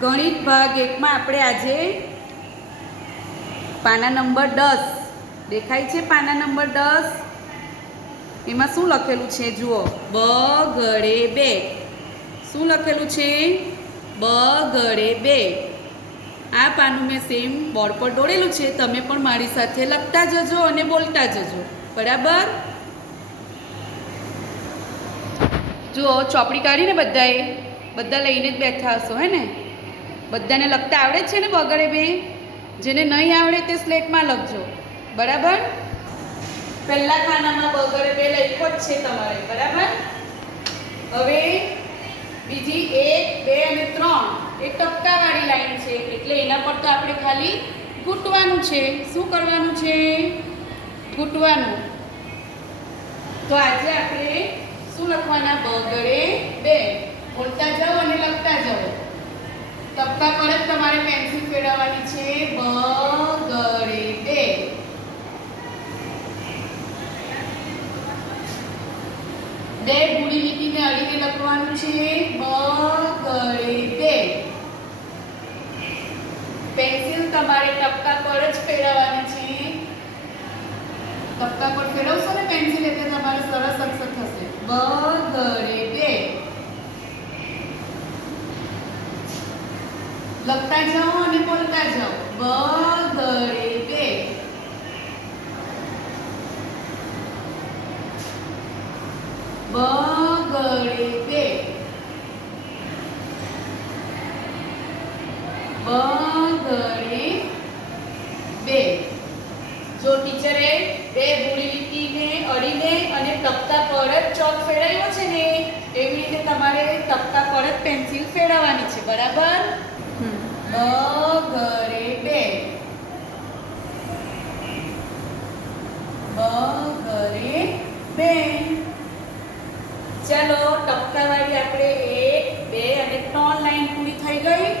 ગણિત ભાગ એકમાં આપણે આજે પાના નંબર દસ. દેખાય છે પાના નંબર દસ? એમાં શું લખેલું છે? જુઓ. બ ગળે બે. શું લખેલું છે? બ ગળે બે. આ પાનું મેં સેમ બોર્ડ પર દોડેલું છે. તમે પણ મારી સાથે લખતા જજો અને બોલતા જજો. બરાબર? જુઓ, ચોપડી કાઢીને બધાએ, બધા લઈને જ બેઠા હશો, હે ને? બધાને લખતા આવડે છે ને બગડે બે જેને નહીં આવડે તે સ્લેટમાં લખજો. બરાબર? પહેલા ખાનામાં બગડે બે લખ્યો જ છે તમારે. બરાબર? હવે બીજી એક, બે અને ત્રણ. એ ટપકાવાળી લાઈન છે. એટલે એના પર તો આપણે ખાલી ઘૂંટવાનું છે. શું કરવાનું છે? ઘૂંટવાનું. તો આજે આપણે શું લખવાના? બગડે બે. બોલતા જાઓ અને લખતા જાઓ. ટપકા પર જ તમારે પેન્સિલ ફેરવવાની છે. બગડે બે. બે ભૂરી લીટીને અડીને લખવાનું છે બગડે બે પેન્સિલ તમારે ટપકા પર જ ફેરવવાની છે ટપકા પર ફેરવશો ને પેન્સિલ એટલે તમારે સરસ અક્ષર થશે બગડે બે લખતા જાઓ અને બોલતા જાઓ. બગડે બે. બગડે બે. બગડે બે. જો ટીચરે બે ભૂરી લીટીને અડીને અને તપતા પર જ ચોક ફેરવ્યો છે ને, એવી રીતે તમારે તપતા પર જ પેન્સિલ ફેરવવાની છે. બરાબર? બગડે બે. બગડે બે. ચાલો, ટપકાવાળી આપણે એક, બે અને ત્રણ લાઈન પૂરી થઈ ગઈ.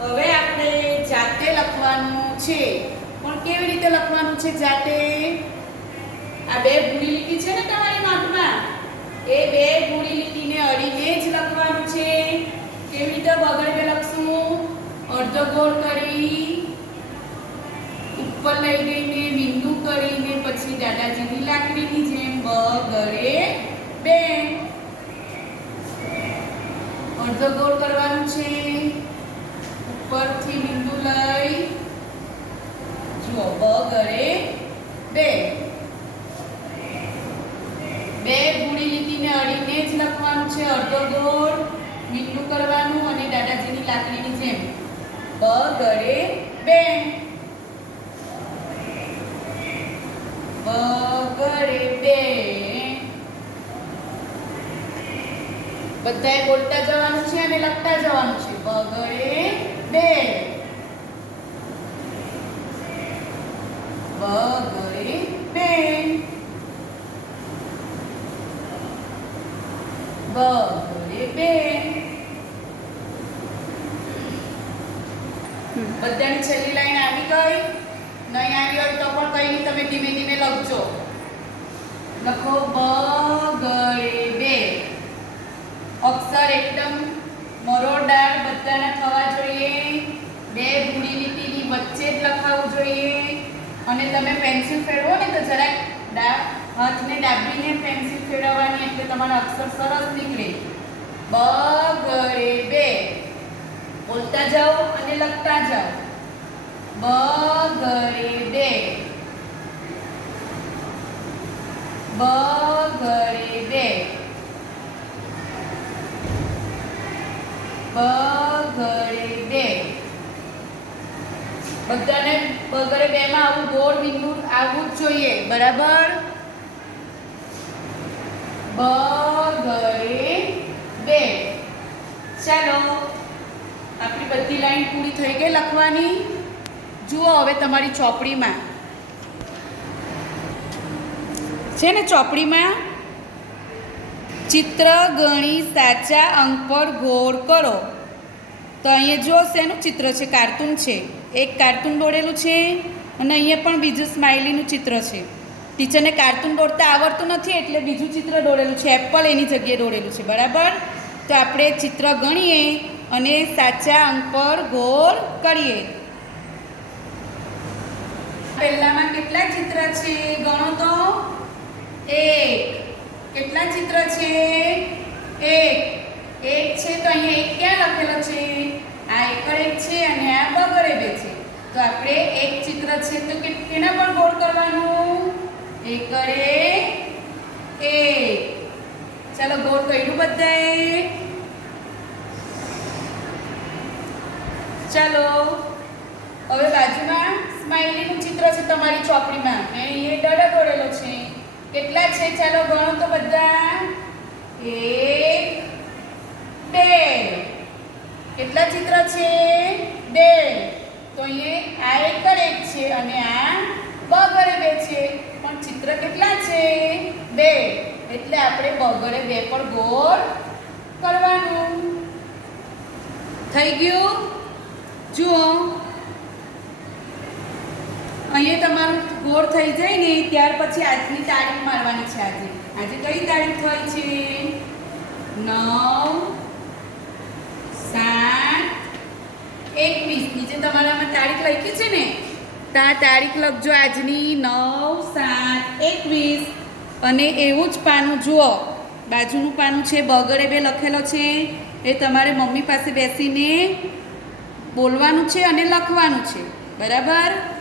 હવે આપણે જાતે લખવાનું છે. પણ કેવી રીતે લખવાનું છે જાતે? આ બે ભૂરી લીટી છે ને તમારી નોટમાં? એ બે ભૂરી લીટીને અડીને જ લખવાનું છે. ઉપર બિંદુ કરીને પછી દાદાજીની લાકડીની જેમ બગડે બે. અડધો ગોળ કરવાનું છે. ઉપરથી બિંદુ લઈ. જુઓ, બગડે બે. બે ભૂરી લીટીને અડીને જ લખવાનું છે અડધો ગોળ. બિંદુ કરવાનું અને દાદાજીની લાકડીની જેમ. બગડે બે. બધાએ બોલતા જવાનું છે અને લખતા જવાનું છે. બગડે બે. બગડે બે. બગડે બે. બધાની છેલ્લી લાઈન આવી ગઈ? નહીં આવી હોય તો પણ કઈ નહીં, તમે ધીમે ધીમે લખજો. લખો બ બગડે બે અક્ષર એકદમ મરોડાર બધાને થવા જોઈએ બે ભૂરી લીટીની વચ્ચે જ લખાવવું જોઈએ અને તમે પેન્સિલ ફેરવો ને તો જરાક ડા હાથને ડાબીને પેન્સિલ ફેરવવાની એટલે તમારા અક્ષર સરસ નીકળે બ બગડે બે બોલતા જાઓ અને લખતા જાઓ બ બગડે બે બગડે બે. બગડે બે. બધાને બગડે બે માં આવું ગોળ બિંદુ આવવું જ જોઈએ, બરાબર? બગડે બે. ચાલો, આપણી બધી લાઈન પૂરી થઈ ગઈ લખવાની? જુઓ હવે તમારી ચોપડીમાં. છે ને ચોપડીમાં? ચિત્ર, ગણી, સાચા અંક પર ગોળ, કરો. તો અહીંયા જો શેનું ચિત્ર છે? કાર્ટૂન છે. એક કાર્ટૂન દોરેલું છે અને અહીંયા પણ બીજું સ્માઇલીનું ચિત્ર છે. ટીચરને કાર્ટૂન દોરતા આવડતું નથી એટલે બીજું ચિત્ર દોરેલું છે. એપલ એની જગ્યાએ દોરેલું છે. બરાબર? તો આપણે ચિત્ર ગણીએ અને સાચા અંક પર ગોળ કરીએ. પહેલામાં કેટલા ચિત્ર છે? ગણો તો. એક. કેટલા ચિત્ર છે? એક. એક છે તો અહીંયા એક ક્યાં લખેલો છે? આ એકડ એક છે અને આ બગડે બે છે. તો આપણે એક ચિત્ર છે તો કેના પર ગોળ કરવાનું? એકડે એક. ચાલો ગોળ કર્યું બધાએ? ચાલો. હવે બાજુમાં સ્માઇલીનું ચિત્ર છે તમારી ચોપડીમાં. એ ડડો દોરેલો છે. કેટલા છે? ચાલો ગણો તો બધા. એક, બે. કેટલા ચિત્ર છે? બે. તો અહીંયા આ એક એક છે અને આ બગડે બે છે. પણ ચિત્ર કેટલા છે? બે. એટલે આપણે બગડે બે પર ગોળ કરવાનું. થઈ ગયું? જુઓ. અહીંયા તમારું ગોળ થઈ જાય ને ત્યાર પછી આજની તારીખ મારવાની છે આજે. આજે કઈ તારીખ થઈ છે? નવ, સાત, એકવીસ. નીચે તમારામાં તારીખ લખી છે ને? તા તારીખ લખજો આજની. નવ, સાત, એકવીસ. અને એવું જ પાનું જુઓ. બાજુનું પાનું છે, બગડે બે લખેલો છે. એ તમારે મમ્મી પાસે બેસીને બોલવાનું છે અને લખવાનું છે. બરાબર?